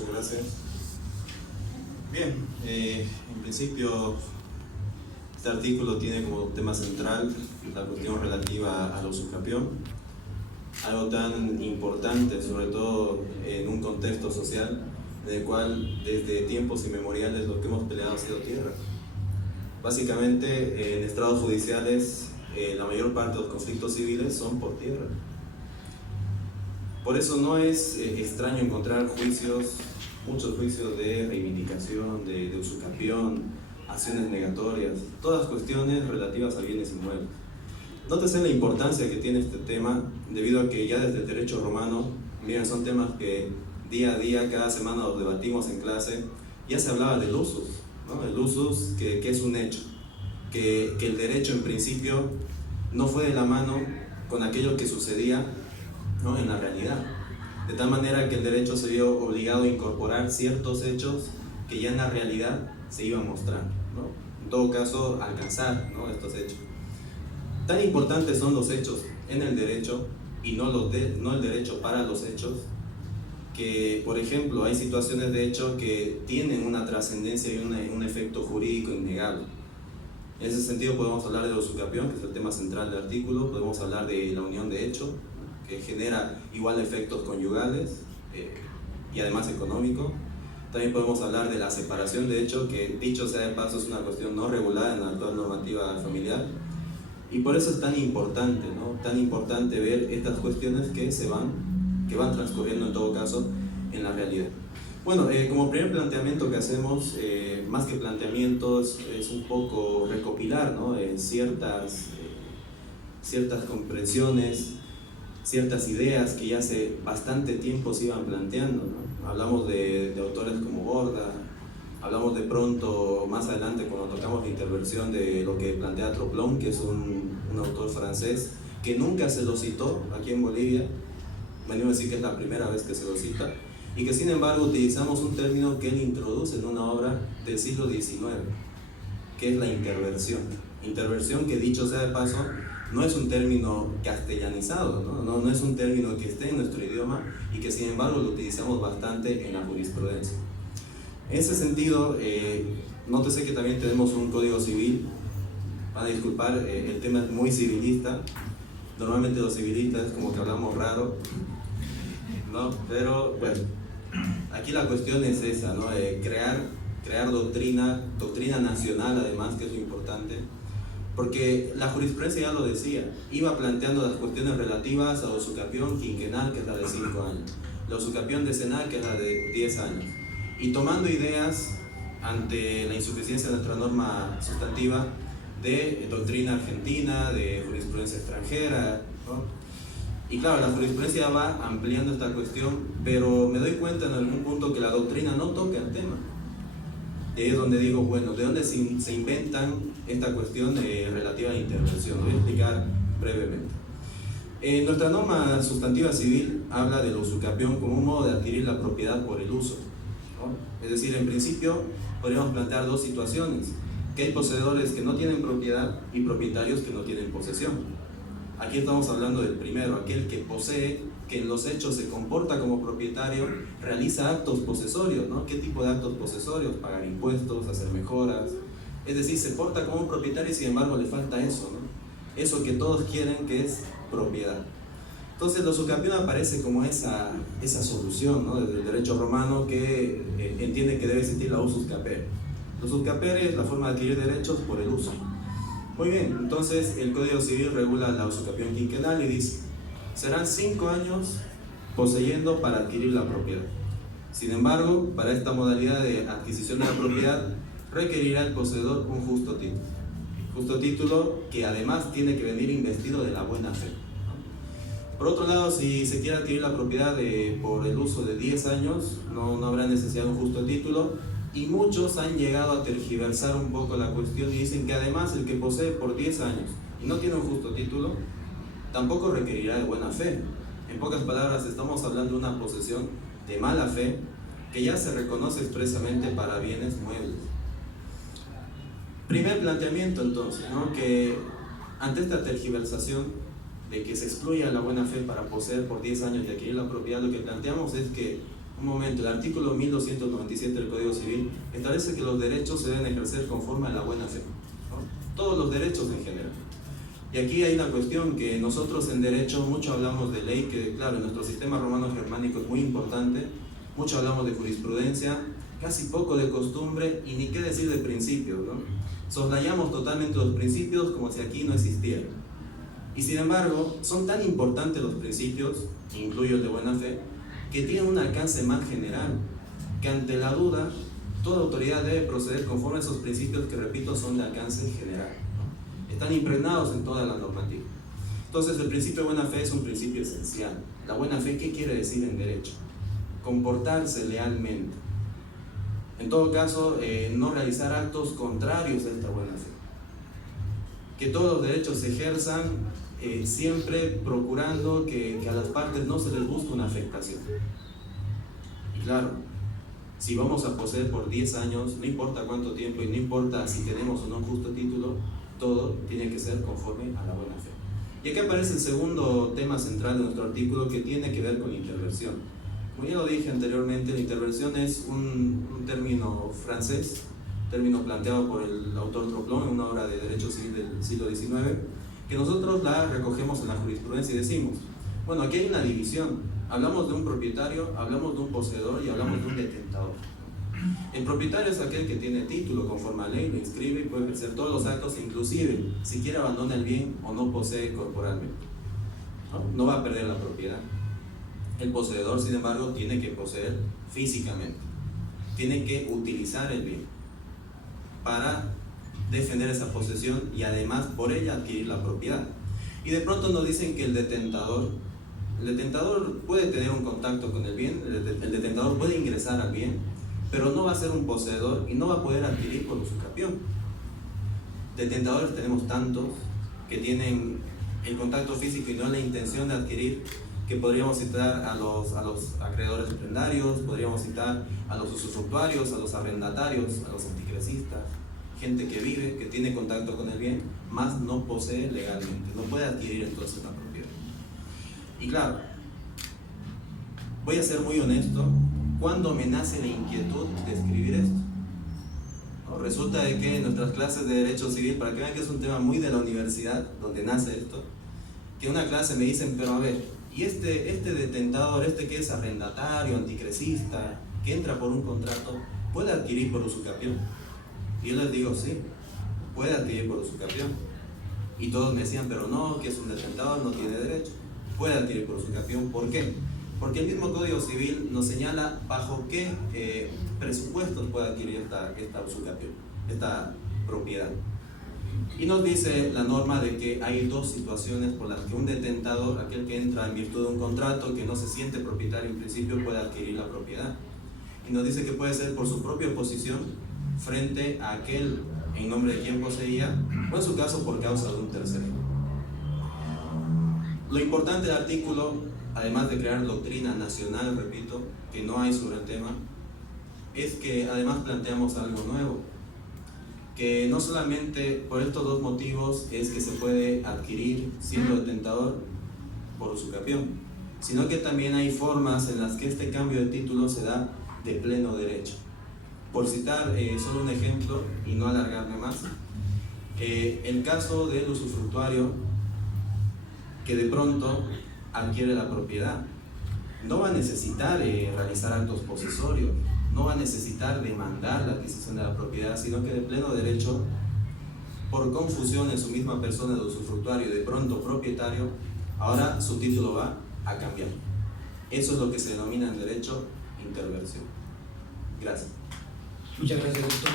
Muchas gracias. Bien, en principio este artículo tiene como tema central la cuestión relativa al usucapión, algo tan importante, sobre todo en un contexto social en el cual desde tiempos inmemoriales lo que hemos peleado ha sido tierra. Básicamente en estrados judiciales la mayor parte de los conflictos civiles son por tierra. Por eso no es extraño encontrar muchos juicios de reivindicación, de usucapión, acciones negatorias, todas cuestiones relativas a bienes inmuebles. Nótese la importancia que tiene este tema, debido a que ya desde el derecho romano, miren, son temas que día a día, cada semana los debatimos en clase, ya se hablaba del usus, ¿no? El usus que es un hecho, que el derecho en principio no fue de la mano con aquello que sucedía, ¿no?, en la realidad, de tal manera que el derecho se vio obligado a incorporar ciertos hechos que ya en la realidad se iban mostrando, ¿no? En todo caso, alcanzar, ¿no?, estos hechos. Tan importantes son los hechos en el derecho y no el derecho para los hechos, que, por ejemplo, hay situaciones de hecho que tienen una trascendencia y un efecto jurídico innegable. En ese sentido podemos hablar de la usucapión, que es el tema central del artículo, podemos hablar de la unión de hecho, que genera igual efectos conyugales y además económico. También podemos hablar de la separación de hecho, que dicho sea de paso es una cuestión no regulada en la actual normativa familiar, y por eso es tan importante, ¿no?, tan importante ver estas cuestiones que van transcurriendo en todo caso en la realidad. Bueno, como primer planteamiento que hacemos, más que planteamientos, es un poco recopilar, ¿no?, ciertas comprensiones, ciertas ideas que ya hace bastante tiempo se iban planteando, ¿no? Hablamos de autores como Borda, hablamos de pronto, más adelante cuando tocamos la intervención de lo que plantea Troplon, que es un autor francés, que nunca se lo citó aquí en Bolivia, venimos a decir que es la primera vez que se lo cita, y que sin embargo utilizamos un término que él introduce en una obra del siglo XIX, que es la interversión. Interversión que, dicho sea de paso, no es un término castellanizado, no es un término que esté en nuestro idioma y que sin embargo lo utilizamos bastante en la jurisprudencia. En ese sentido, nótese que también tenemos un código civil. Van a disculpar, el tema es muy civilista. Normalmente los civilistas es como que hablamos raro, ¿no? Pero bueno, aquí la cuestión es esa, ¿no? Crear doctrina nacional, además, que es lo importante, porque la jurisprudencia ya lo decía, iba planteando las cuestiones relativas a la usucapión quinquenal, que es la de 5 años, la usucapión decenal, que es la de 10 años, y tomando ideas ante la insuficiencia de nuestra norma sustantiva de doctrina argentina, de jurisprudencia extranjera, ¿no? Y claro, la jurisprudencia va ampliando esta cuestión, pero me doy cuenta en algún punto que la doctrina no toca el tema. Y ahí es donde digo, bueno, ¿de dónde se inventan esta cuestión relativa a la intervención? Lo voy a explicar brevemente. Nuestra norma sustantiva civil habla del usucapión como un modo de adquirir la propiedad por el uso, ¿no? Es decir, en principio podríamos plantear dos situaciones, que hay poseedores que no tienen propiedad y propietarios que no tienen posesión. Aquí estamos hablando del primero, aquel que posee, que en los hechos se comporta como propietario, realiza actos posesorios, ¿no? ¿Qué tipo de actos posesorios? Pagar impuestos, hacer mejoras, es decir, se porta como un propietario y sin embargo le falta eso, ¿no? Eso que todos quieren, que es propiedad. Entonces, la usucapión aparece como esa solución, ¿no?, desde el derecho romano, que entiende que debe existir la usus capere. La usus capere es la forma de adquirir derechos por el uso. Muy bien, entonces el Código Civil regula la usucapión quinquenal y dice: serán 5 años poseyendo para adquirir la propiedad. Sin embargo, para esta modalidad de adquisición de la propiedad, requerirá el poseedor un justo título. Justo título que además tiene que venir investido de la buena fe. Por otro lado, si se quiere adquirir la propiedad por el uso de 10 años, no habrá necesidad de un justo título, y muchos han llegado a tergiversar un poco la cuestión y dicen que además el que posee por 10 años y no tiene un justo título, tampoco requerirá de buena fe. En pocas palabras, estamos hablando de una posesión de mala fe que ya se reconoce expresamente para bienes muebles. Primer planteamiento entonces, ¿no?, que ante esta tergiversación de que se excluya la buena fe para poseer por 10 años y adquirir la propiedad, lo que planteamos es que Un momento, el artículo 1297 del Código Civil establece que los derechos se deben ejercer conforme a la buena fe, ¿no? Todos los derechos en general. Y aquí hay una cuestión que nosotros en derecho mucho hablamos de ley, que claro, en nuestro sistema romano-germánico es muy importante, mucho hablamos de jurisprudencia, casi poco de costumbre y ni qué decir de principios, ¿no? Soslayamos totalmente los principios como si aquí no existieran. Y sin embargo, son tan importantes los principios, incluyo el de buena fe, que tienen un alcance más general, que ante la duda, toda autoridad debe proceder conforme a esos principios que, repito, son de alcance general. Están impregnados en toda la normativa. Entonces, el principio de buena fe es un principio esencial. La buena fe, ¿qué quiere decir en derecho? Comportarse lealmente. En todo caso, no realizar actos contrarios a esta buena fe. Que todos los derechos se ejerzan siempre procurando que a las partes no se les busque una afectación. Y claro, si vamos a poseer por 10 años, no importa cuánto tiempo y no importa si tenemos o no un justo título, todo tiene que ser conforme a la buena fe. Y aquí aparece el segundo tema central de nuestro artículo, que tiene que ver con interversión. Como ya lo dije anteriormente, la interversión es un término francés, término planteado por el autor Troplon en una obra de derecho civil del siglo XIX, que nosotros la recogemos en la jurisprudencia y decimos, bueno, aquí hay una división, hablamos de un propietario, hablamos de un poseedor y hablamos de un detentador. El propietario es aquel que tiene título conforme a ley, lo inscribe y puede ejercer todos los actos, inclusive si quiere abandona el bien o no posee corporalmente, no va a perder la propiedad. El poseedor, sin embargo, tiene que poseer físicamente, tiene que utilizar el bien para defender esa posesión y además por ella adquirir la propiedad. Y de pronto nos dicen que el detentador puede tener un contacto con el bien, el detentador puede ingresar al bien, pero no va a ser un poseedor y no va a poder adquirir por usucapión. Detentadores tenemos tantos que tienen el contacto físico y no la intención de adquirir, que podríamos citar a los acreedores prendarios, podríamos citar a los usufructuarios, a los arrendatarios, a los anticresistas, gente que vive, que tiene contacto con el bien, más no posee legalmente, no puede adquirir entonces la propiedad. Y claro, voy a ser muy honesto, ¿cuándo me nace la inquietud de escribir esto? ¿No? Resulta de que en nuestras clases de Derecho Civil, para que vean que es un tema muy de la universidad, donde nace esto, que en una clase me dicen, pero a ver, y este detentador, que es arrendatario, anticresista, que entra por un contrato, ¿puede adquirir por usucapión? Y yo les digo, sí, puede adquirir por usucapión. Y todos me decían, pero no, que es un detentador, no tiene derecho. Puede adquirir por usucapión. ¿Por qué? Porque el mismo Código Civil nos señala bajo qué presupuestos puede adquirir esta usucapión, esta propiedad. Y nos dice la norma de que hay dos situaciones por las que un detentador, aquel que entra en virtud de un contrato, que no se siente propietario en principio, puede adquirir la propiedad. Y nos dice que puede ser por su propia posición frente a aquel en nombre de quien poseía, o en su caso por causa de un tercero. Lo importante del artículo, además de crear doctrina nacional, repito, que no hay sobre el tema, es que además planteamos algo nuevo, que no solamente por estos dos motivos es que se puede adquirir siendo detentador por usucapión, sino que también hay formas en las que este cambio de título se da de pleno derecho. Por citar solo un ejemplo y no alargarme más, el caso del usufructuario que de pronto adquiere la propiedad, no va a necesitar realizar actos posesorios, no va a necesitar demandar la adquisición de la propiedad, sino que de pleno derecho, por confusión en su misma persona de usufructuario y de pronto propietario, ahora su título va a cambiar. Eso es lo que se denomina en derecho interversión. Gracias. Muchas gracias, doctor.